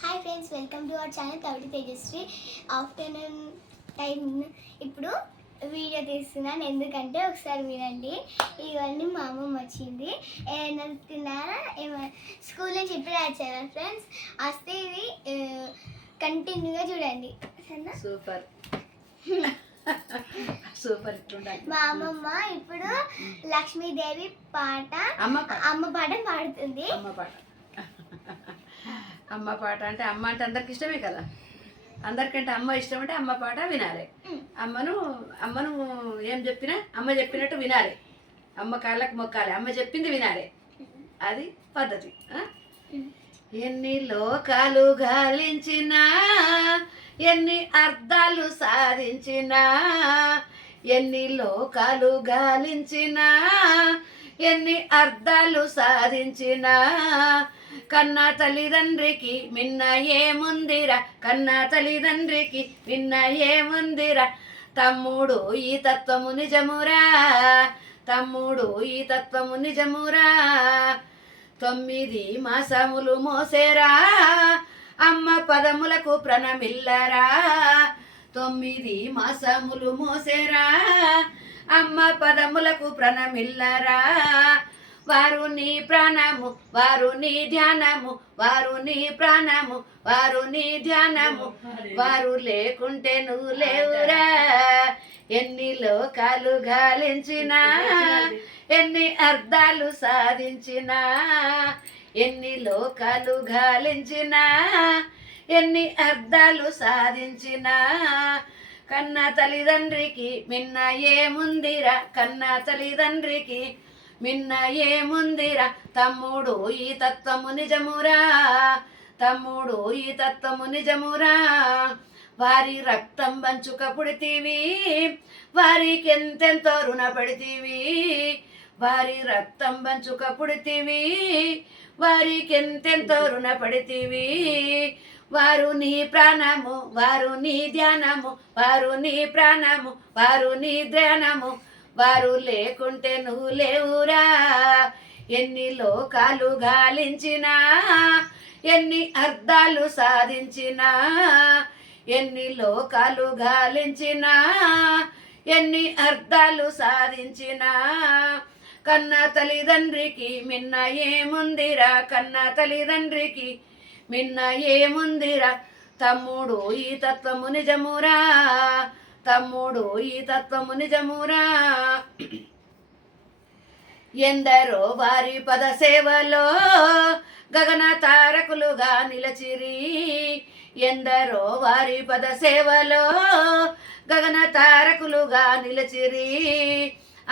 Hi friends, welcome to our channel Kaviti Tejasri. Afternoon time ఇప్పుడు video తీస్తున్నాను, ఎందుకంటే ఒకసారి వినండి. ఇవన్నీ మా అమ్మమ్మ వచ్చింది. ఏమైనా తిన్నారా? స్కూల్ నుంచి ఇప్పుడే వచ్చారా ఫ్రెండ్స్? వస్తే ఇది కంటిన్యూగా చూడండి. Super super. మా అమ్మమ్మ ఇప్పుడు లక్ష్మీదేవి పాట, అమ్మ పాట పాడుతుంది. అమ్మ పాట అంటే అందరికి ఇష్టమే కదా. అందరికంటే అమ్మ ఇష్టం అంటే అమ్మ పాట వినాలి. అమ్మను ఏం చెప్పినా అమ్మ చెప్పినట్టు వినాలి. అమ్మ కాళ్ళకు మొక్కాలి, అమ్మ చెప్పింది వినాలి. అది పద్ధతి. ఎన్ని లోకాలు గాలించినా, ఎన్ని అర్థాలు సాధించినా, ఎన్ని లోకాలు గాలించినా, ఎన్ని అర్థాలు సాధించినా, కన్నా తల్లిదండ్రికి మిన్న ఏముందిరా, కన్నా తల్లిదండ్రికి మిన్న ఏముందిరా, తమ్ముడు ఈ తత్వము నిజమురా, తమ్ముడు ఈ తత్వము నిజమురా. 9 మాసములు మోసేరా, అమ్మ పదములకు ప్రణమిల్లరా. 9 మాసములు మోసేరా, అమ్మ పదములకు ప్రణమిల్లరా. వారు నీ ప్రాణము, వారు నీ ధ్యానము, వారు నీ ప్రాణము, వారు నీ ధ్యానము, వారు లేకుంటే నువ్వు లేవురా. ఎన్ని లోకాలు గాలించినా, ఎన్ని అర్థాలు సాధించినా, ఎన్ని లోకాలు గాలించినా, ఎన్ని అర్థాలు సాధించినా, కన్న తల్లిదండ్రికి మిన్న ఏముందిరా, కన్న తల్లిదండ్రికి మిన్న ఏముందిరా, తమ్ముడు ఈ తత్వము నిజమురా, తమ్ముడు ఈ తత్వము నిజమురా. వారి రక్తం పంచుక పుడితీవి, వారికి ఎంతెంతో రుణపడితీవి, వారి రక్తం పంచుక పుడితీవి, వారికి ఎంతెంతో రుణపడితీవి. వారు నీ ప్రాణము, వారు నీ ధ్యానము, వారు నీ ప్రాణము, వారు నీ ధ్యానము, వారు లేకుంటే నువ్వు లేవురా. ఎన్ని లోకాలు గాలించినా, ఎన్ని అర్థాలు సాధించినా, ఎన్ని లోకాలు గాలించినా, ఎన్ని అర్థాలు సాధించినా, కన్న తల్లిదండ్రికి మిన్న ఏముందిరా, కన్న తల్లిదండ్రికి మిన్న ఏముందిరా, తమ్ముడు ఈ తత్వము నిజమురా, తమ్ముడు ఈ తత్వము నిజమురా. ఎందరో వారి పద సేవలో గగన తారకులుగా నిలచిరి, ఎందరో వారి పద సేవలో గగన తారకులుగా నిలచిరి.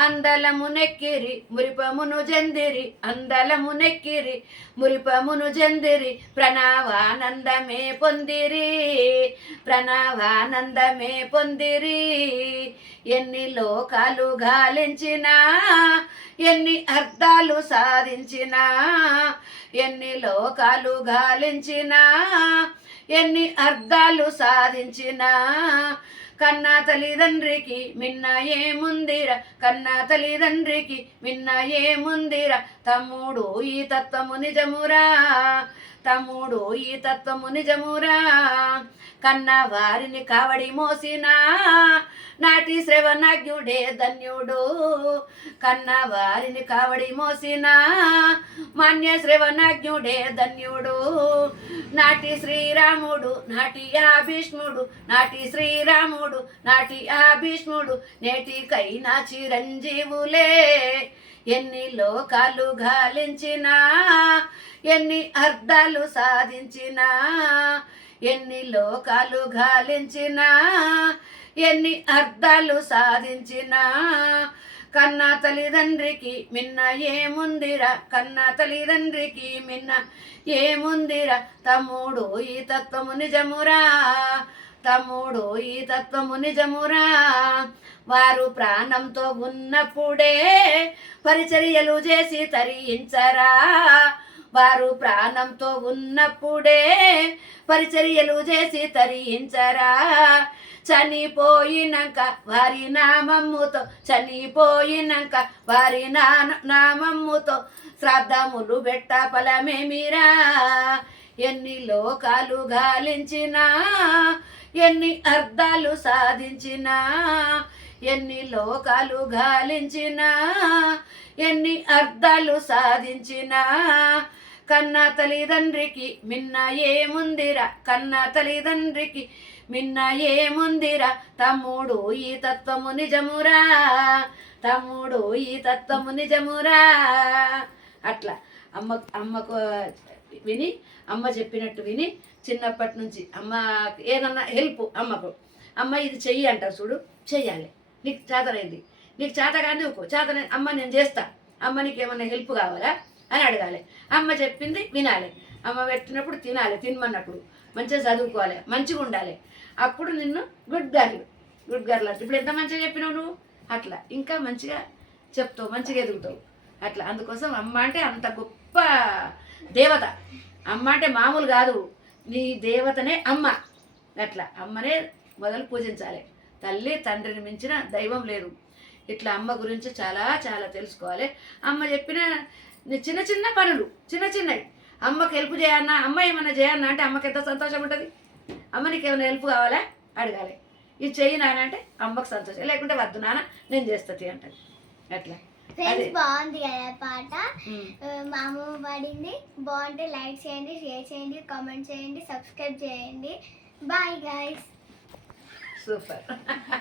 అందలము నెక్కిరి మురిపమును జందిరి, అందలము నెక్కిరి మురిపమును జందిరి, ప్రణవానందమే పొందిరి, ప్రణవానందమే పొందిరి. ఎన్ని లోకాలు గాలించినా, ఎన్ని అర్థాలు సాధించినా, ఎన్ని లోకాలు గాలించినా, ఎన్ని అర్థాలు సాధించినా, కన్నా తల్లిదండ్రికి మిన్న ఏముందిరా, కన్నా తల్లిదండ్రికి మిన్న ఏముందిరా, తమ్ముడు ఈ తత్వము నిజమురా, తమ్ముడు ఈ తత్వము నిజమురా. కన్న వారిని కావడి మోసినా, నాటి శ్రవణజ్ఞుడే ధన్యుడు, కన్న వారిని కావడి మోసినా, మాన్య శ్రవణజ్ఞుడే ధన్యుడు. నాటి శ్రీరాముడు, నాటి ఆ భీష్ముడు, నాటి శ్రీరాముడు, నాటి ఆ భీష్ముడు, నేటికైనా చిరంజీవులే. ఎన్ని లోకాలు గాలించినా, ఎన్ని అర్థాలు సాధించినా, ఎన్ని లోకాలు గాలించినా, ఎన్ని అర్థాలు సాధించినా, కన్నా తల్లిదండ్రికి మిన్న ఏముందిరా, కన్నా తల్లిదండ్రికి మిన్న ఏముందిరా, తమ్ముడు ఈ తత్వము నిజమురా, తమ్ముడు ఈ తత్వము నిజమురా. వారు ప్రాణంతో ఉన్నప్పుడే పరిచర్యలు చేసి తరించరా, వారు ప్రాణంతో ఉన్నప్పుడే పరిచర్యలు చేసి తరించరా. చనిపోయినాక వారి నామమ్ముతో, చనిపోయినాక వారి నామమ్ముతో శ్రాద్ధములు బెట్ట ఫలమేమిరా. ఎన్ని లోకాలు గాలించినా ఎన్ని అర్థాలు సాధించినా ఎన్ని లోకాలు గాలించినా ఎన్ని అర్థాలు సాధించినా కన్న తల్లిదండ్రికి మిన్న ఏముందిరా కన్న తల్లిదండ్రికి మిన్న ఏముందిరా తమ్ముడు ఈ తత్వము నిజమురా తమ్ముడు ఈ తత్వము నిజమురా. అట్లా అమ్మకు విని అమ్మ చెప్పినట్టు విని చిన్నప్పటి నుంచి అమ్మ ఏదన్నా హెల్ప్ అమ్మకు అమ్మ ఇది చెయ్యి అంటారు చూడు, చెయ్యాలి. నీకు చేతనైంది, నీకు చేత కానీ నువ్వు చేతన అమ్మ నేను చేస్తా, అమ్మ నీకు ఏమన్నా హెల్ప్ కావాలా అని అడగాలి. అమ్మ చెప్పింది వినాలి, అమ్మ పెట్టినప్పుడు తినాలి, తినమన్నప్పుడు మంచిగా చదువుకోవాలి, మంచిగా ఉండాలి. అప్పుడు నిన్ను గుడ్ గర్ల్ అంటే ఇప్పుడు ఎంత మంచిగా చెప్పినావు నువ్వు, అట్లా ఇంకా మంచిగా చెప్తావు, మంచిగా ఎదుగుతావు. అట్లా అందుకోసం అమ్మ అంటే అంత గొప్ప దేవత. అమ్మ అంటే మామూలు కాదు, నీ దేవతనే అమ్మ. అట్లా అమ్మనే మొదలు పూజించాలి. తల్లి తండ్రిని మించిన దైవం లేదు. ఇట్లా అమ్మ గురించి చాలా చాలా తెలుసుకోవాలి. అమ్మ చెప్పిన చిన్న చిన్న పనులు చిన్న చిన్నవి అమ్మకి హెల్ప్ చేయన్నా, అమ్మ ఏమన్నా చేయన్నా అంటే అమ్మకి ఎంత సంతోషం ఉంటుంది. అమ్మ నీకు ఏమైనా హెల్ప్ కావాలా అడగాలి, ఇది చెయ్యి నాన్న అంటే అమ్మకి సంతోషం, లేకుంటే వద్దు నాన్న నేను చేస్తుంది అంటది. అట్లా ఫ్రెండ్స్ బాగుంది కదా పాట, మా అమ్మ పాడింది. బాగుంటే లైక్ చేయండి, షేర్ చేయండి, కామెంట్ చేయండి, సబ్స్క్రైబ్ చేయండి. Bye guys. సూపర్.